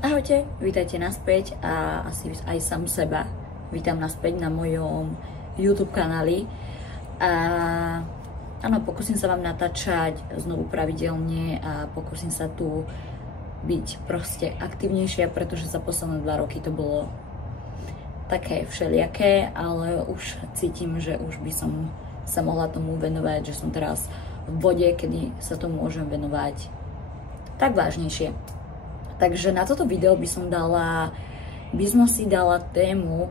Ahojte, vítajte naspäť a asi aj sám seba vítam naspäť na mojom YouTube kanáli. A áno, pokúsim sa vám natáčať znovu pravidelne a pokúsim sa tu byť proste aktívnejšia, pretože za posledné 2 roky to bolo také všelijaké, ale už cítim, že už by som sa mohla tomu venovať, že som teraz v bode, kedy sa tomu môžem venovať tak vážnejšie. Takže na toto video by som si dala tému,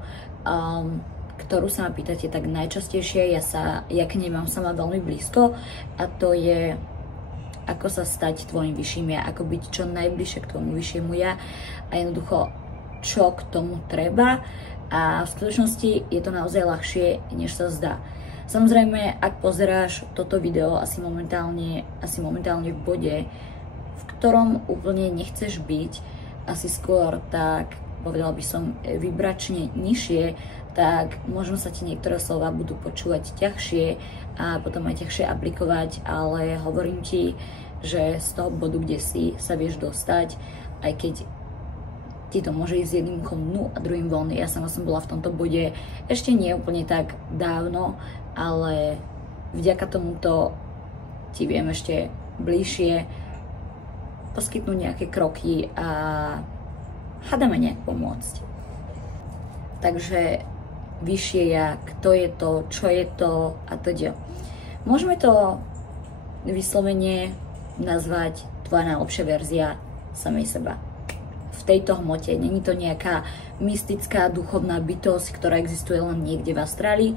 ktorú sa ma pýtate tak najčastejšie, ja k nej mám sama veľmi blízko, a to je, ako sa stať tvojim vyšším ja, ako byť čo najbližšie k tvojmu vyššiemu ja a jednoducho čo k tomu treba, a v skutočnosti je to naozaj ľahšie, než sa zdá. Samozrejme, ak pozeráš toto video asi momentálne v bode, v ktorom úplne nechceš byť, asi skôr tak, povedala by som, vibračne nižšie, tak možno sa ti niektoré slova budú počúvať ťažšie a potom aj ťažšie aplikovať, ale hovorím ti, že z toho bodu, kde si, sa vieš dostať, aj keď ti to môže ísť jedným uchom dnu a druhým von. Ja sama som bola v tomto bode ešte nie úplne tak dávno, ale vďaka tomuto ti viem ešte bližšie poskytnúť nejaké kroky a hádame nejak pomôcť. Takže vyššie ja, kto je to, čo je to a teda. Môžeme to vyslovene nazvať tvoja najlepšia verzia samej seba. V tejto hmote. Není to nejaká mystická duchovná bytosť, ktorá existuje len niekde v Austrálii,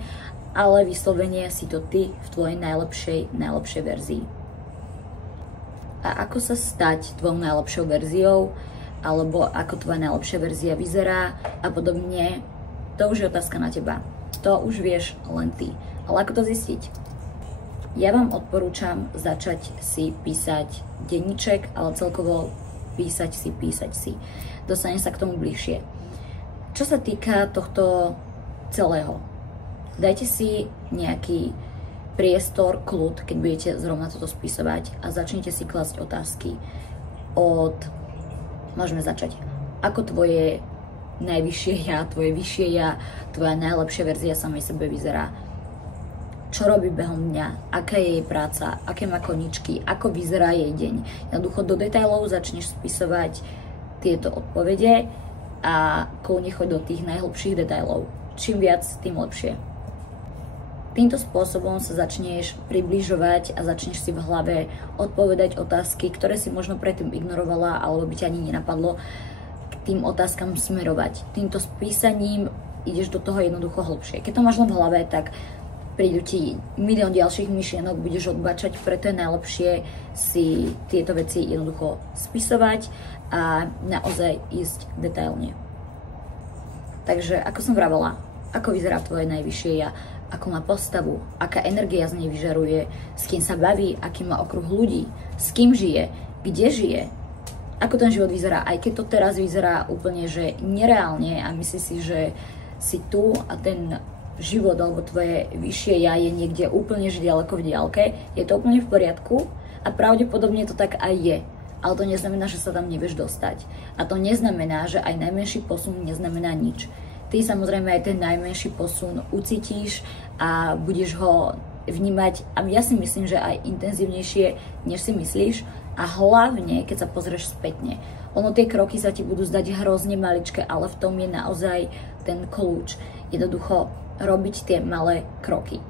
ale vyslovene si to ty v tvojej najlepšej verzii. A ako sa stať tvojou najlepšou verziou, alebo ako tvoja najlepšia verzia vyzerá a podobne, to už je otázka na teba. To už vieš len ty. Ale ako to zistiť? Ja vám odporúčam začať si písať denníček, ale celkovo písať si. Dostane sa k tomu bližšie. Čo sa týka tohto celého, dajte si nejaký priestor, kľud, keď budete zrovna toto spisovať, a začnite si klásť otázky môžeme začať, ako tvoje najvyššie ja, tvoje vyššie ja, tvoja najlepšia verzia samej sebe vyzerá, čo robí behom dňa, aká je jej práca, aké má koničky, ako vyzerá jej deň. Jednoducho do detailov začneš spisovať tieto odpovede a kľudne choď do tých najhlbších detailov. Čím viac, tým lepšie. Týmto spôsobom sa začneš približovať a začneš si v hlave odpovedať otázky, ktoré si možno predtým ignorovala alebo by ťa ani nenapadlo k tým otázkam smerovať. Týmto spísaním ideš do toho jednoducho hlbšie. Keď to máš len v hlave, tak prídu ti milión ďalších myšlienok, budeš odbačať, preto je najlepšie si tieto veci jednoducho spisovať a naozaj ísť detailne. Takže ako som vravela, ako vyzerá tvoje najvyššie ja, ako má postavu, aká energia z nej vyžaruje, s kým sa baví, aký má okruh ľudí, s kým žije, kde žije, ako ten život vyzerá, aj keď to teraz vyzerá úplne že nereálne a myslíš si, že si tu a ten život alebo tvoje vyššie ja je niekde úplne že ďaleko v diaľke, je to úplne v poriadku a pravdepodobne to tak aj je. Ale to neznamená, že sa tam nevieš dostať. A to neznamená, že aj najmenší posun neznamená nič. Ty samozrejme aj ten najmenší posun ucítiš a budeš ho vnímať, a ja si myslím, že aj intenzívnejšie, než si myslíš, a hlavne, keď sa pozrieš spätne. Ono tie kroky sa ti budú zdať hrozne maličké, ale v tom je naozaj ten kľúč. Jednoducho robiť tie malé kroky.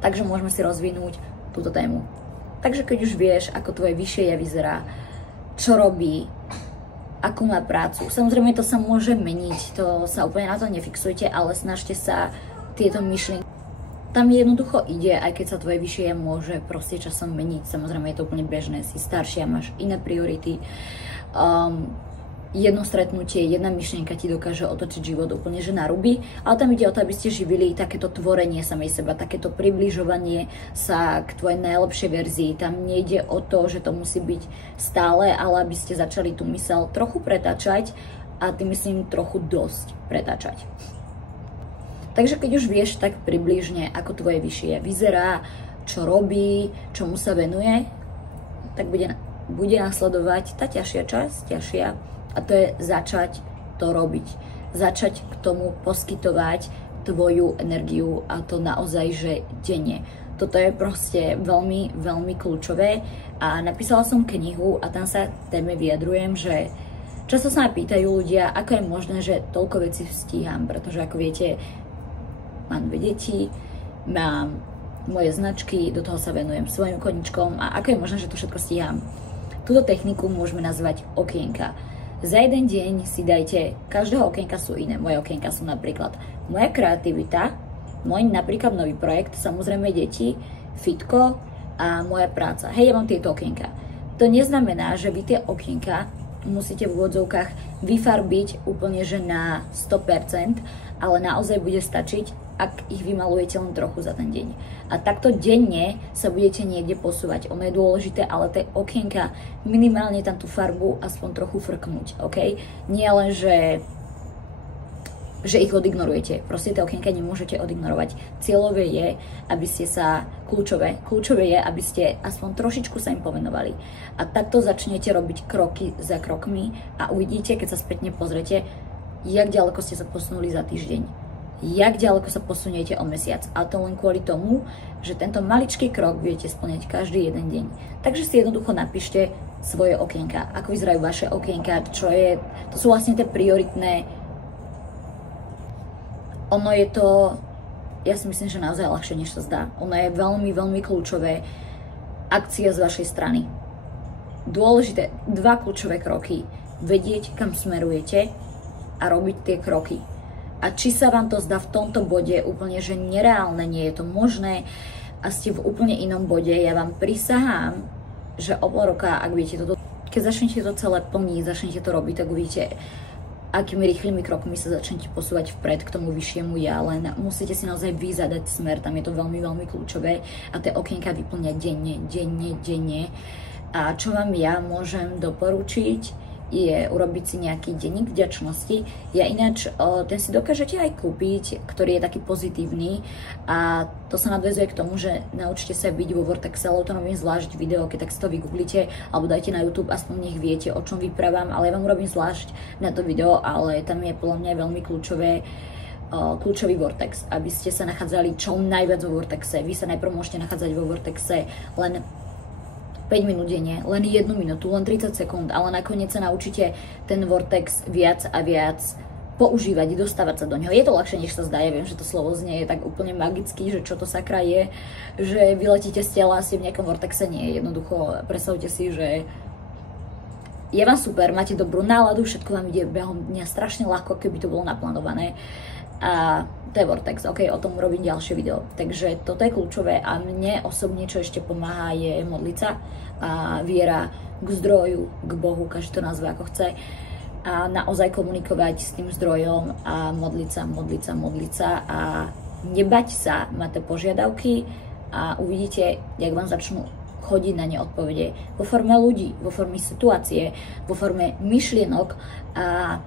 Takže môžeme si rozvinúť túto tému. Takže keď už vieš, ako tvoje vyššie ja vyzerá, čo robí, akú má prácu. Samozrejme, to sa môže meniť, to sa úplne na to nefixujte, ale snažte sa tieto myšlienky. Tam jednoducho ide, aj keď sa tvoje vyššie ja môže proste časom meniť. Samozrejme, je to úplne bežné, si staršia, máš iné priority. Jedno stretnutie, jedna myšlienka ti dokáže otočiť život úplne že na ruby, ale tam ide o to, aby ste živili takéto tvorenie samej seba, takéto približovanie sa k tvojej najlepšej verzii. Tam nejde o to, že to musí byť stále, ale aby ste začali tú myseľ trochu pretáčať, a tým myslím trochu dosť pretáčať. Takže keď už vieš tak približne, ako tvoje vyššie vyzerá, čo robí, čomu sa venuje, tak bude nasledovať tá ťažšia časť, ťažšia, A to je začať to robiť. Začať k tomu poskytovať tvoju energiu a to naozaj, že denne. Toto je proste veľmi, veľmi kľúčové a napísala som knihu a tam sa téme vyjadrujem, že často sa ma pýtajú ľudia, ako je možné, že toľko vecí stíham, pretože ako viete, mám 2 deti, mám moje značky, do toho sa venujem svojim koničkom a ako je možné, že to všetko stíham. Túto techniku môžeme nazvať okienka. Za jeden deň si dajte, každého okienka sú iné, moje okienka sú napríklad moja kreativita, môj napríklad nový projekt, samozrejme deti, fitko a moja práca. Hej, ja mám tieto okienka. To neznamená, že vy tie okienka musíte v úvodzovkách vyfarbiť úplne že na 100%, ale naozaj bude stačiť, ak ich vymalujete len trochu za ten deň. A takto denne sa budete niekde posúvať. Ono je dôležité, ale tie okienka minimálne tam tú farbu aspoň trochu frknúť, ok? Nie len, že ich odignorujete. Proste tie okienka nemôžete odignorovať. Cieľové je, aby ste sa, kľúčové je, aby ste aspoň trošičku sa im povenovali. A takto začnete robiť kroky za krokmi a uvidíte, keď sa spätne pozrete, jak ďaleko ste sa posunuli za týždeň. Jak ďaleko sa posuniete o mesiac. A to len kvôli tomu, že tento maličký krok budete splňať každý jeden deň. Takže si jednoducho napíšte svoje okienka. Ako vyzerajú vaše okienka, to sú vlastne tie prioritné. Ono je to, ja si myslím, že naozaj ľahšie, než sa zdá. Ono je veľmi, veľmi kľúčové akcia z vašej strany. Dôležité 2 kľúčové kroky. Vedieť, kam smerujete a robiť tie kroky. A či sa vám to zdá v tomto bode úplne, že nereálne, nie je to možné a ste v úplne inom bode, ja vám prisahám, že o pol roka, ak budete toto, keď začnete to celé plniť, začnete to robiť, tak uvidíte, akými rýchlymi krokmi sa začnete posúvať vpred k tomu vyššiemu ja, len musíte si naozaj vyzadať smer, tam je to veľmi, veľmi kľúčové a tie okienka vyplňať denne. A čo vám ja môžem doporučiť, je urobiť si nejaký denník vďačnosti. Ja ináč, ten si dokážete aj kúpiť, ktorý je taký pozitívny a to sa nadväzuje k tomu, že naučte sa byť vo Vortexe, ale to robím zvlášť video, keď tak si to vygooglite alebo dajte na YouTube, aspoň nech viete, o čom vyprávam, ale ja vám urobím zvlášť na to video, ale tam je podľa mňa veľmi kľúčový Vortex, aby ste sa nachádzali čo najviac vo Vortexe. Vy sa najprv môžete nachádzať vo Vortexe len 5 minút denne, len 1 minútu, len 30 sekúnd, ale nakoniec sa naučíte ten Vortex viac a viac používať, dostávať sa do neho. Je to ľahšie, než sa zdá, ja viem, že to slovo znie tak úplne magicky, že čo to sakra je, že vyletíte z tela asi v nejakom Vortexe, nie. Jednoducho, predstavte si, že je vám super, máte dobrú náladu, všetko vám ide behom dňa strašne ľahko, keby to bolo naplánované. A to je Vortex, ok, o tom urobím ďalšie video. Takže toto je kľúčové a mne osobne, čo ešte pomáha, je modliť sa a viera k zdroju, k Bohu, každý to nazve ako chce. A naozaj komunikovať s tým zdrojom a modliť sa a nebať sa mať tie požiadavky a uvidíte, jak vám začnú chodiť na ne odpovede vo forme ľudí, vo forme situácie, vo forme myšlienok a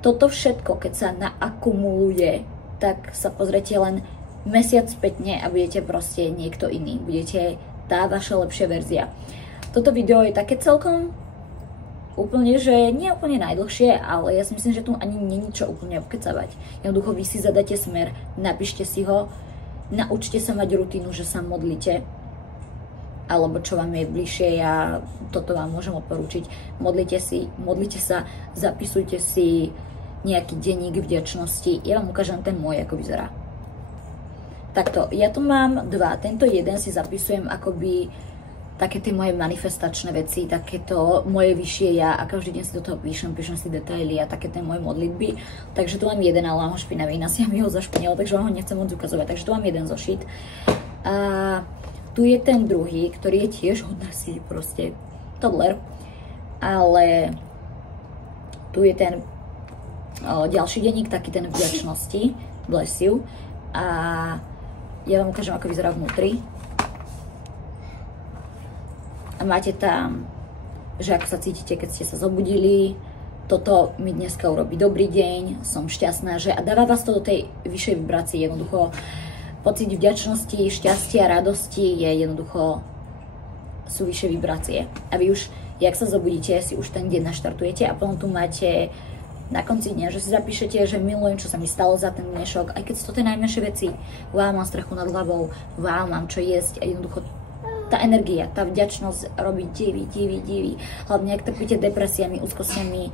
toto všetko, keď sa naakumuluje, tak sa pozrite len mesiac spätne a budete proste niekto iný. Budete tá vaša lepšia verzia. Toto video je také celkom úplne, že nie úplne najdlhšie, ale ja si myslím, že tu ani není čo úplne obkecavať. Jednoducho vy si zadáte smer, napíšte si ho, naučte sa mať rutínu, že sa modlíte, alebo čo vám je bližšie, ja toto vám môžem odporúčiť. Modlite sa, zapisujte si nejaký denník vďačnosti. Ja vám ukážem ten môj, ako vyzerá. Takto, ja tu mám 2. Tento jeden si zapisujem akoby také tie moje manifestačné veci, takéto moje vyššie ja a každý deň si do toho píšem si detaily a také tie moje modlitby. Takže tu mám jeden, ale mám ho špinavý, ja mi ho zašpinila, takže vám ho nechcem moc ukazovať. Takže tu mám jeden zošit. A tu je ten druhý, ktorý je tiež hodný proste toddler, ale tu je ten ďalší denník, taký ten vďačnosti, bless you. A ja vám ukážem, ako vyzerá vnútri. A máte tam, že ako sa cítite, keď ste sa zobudili. Toto mi dneska urobí dobrý deň, som šťastná, že a dáva vás to do tej vyššej vibrácie. Jednoducho pocit vďačnosti, šťastia, radosti je jednoducho sú vyššie vibrácie. A vy už jak sa zobudíte, si už ten deň naštartujete a potom tu máte na konci dňa, že si zapíšete, že milujem, čo sa mi stalo za ten dnešok, aj keď sú to tie najmenšie veci. Wow, mám strechu nad hlavou, wow, mám čo jesť a jednoducho tá energia, tá vďačnosť robí divy. Hlavne, ak trpíte depresiami, úzkostiami,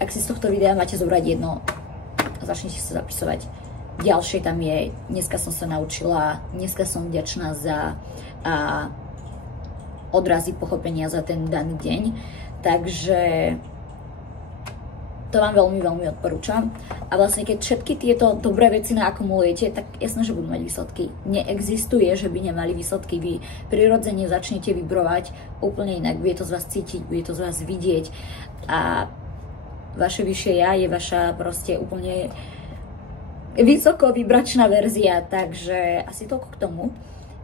ak si z tohto videa máte zobrať jedno a začnete sa zapisovať. Ďalšie tam je, dneska som sa naučila, dneska som vďačná za odrazy pochopenia za ten daný deň. Takže to vám veľmi odporúčam. A vlastne keď všetky tieto dobré veci naakumulujete, tak jasné, že budú mať výsledky. Neexistuje, že by nemali výsledky. Vy prirodzene začnete vibrovať úplne inak. Bude to z vás cítiť, bude to z vás vidieť. A vaše vyššie ja je vaša proste úplne vysoko vibračná verzia. Takže asi toľko k tomu.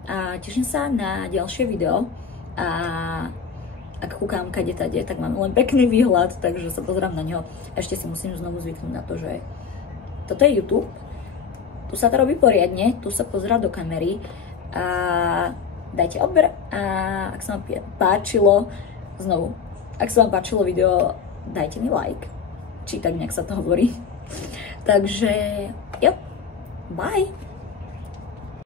A teším sa na ďalšie video. A ak kúkam kade tade, tak mám len pekný výhľad, takže sa pozerám na ňo. Ešte si musím znovu zvyknúť na to, že toto je YouTube, tu sa to robí poriadne, tu sa pozerá do kamery a dajte odber a ak sa vám páčilo, znovu, ak sa vám páčilo video, dajte mi like, či tak nejak sa to hovorí. Takže, jo, bye!